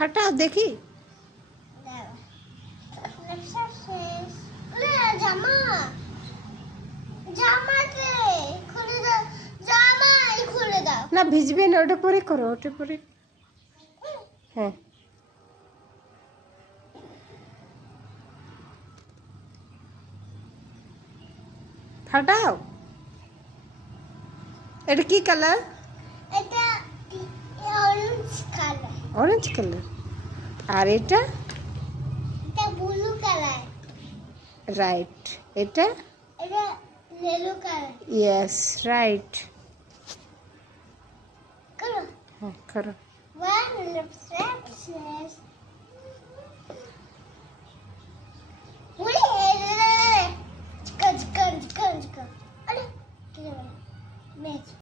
ফাটাও দেখি। জামা জামাতে খুলে দাও, জামাই খুলে দাও। না ভিজবে না, ওটা পরে করো, ওটা পরে। হ্যাঁ ফাটাও। এটা কি কালার? এটা অরেঞ্জ কালার। Orange colour. আর এটা? এটা ব্লু কালার। রাইট। এটা? এটা ইয়েলো কালার। Yes right. করো। হ্যাঁ করো। One reflections. Uli, chicken. Ada, kita mana? Match.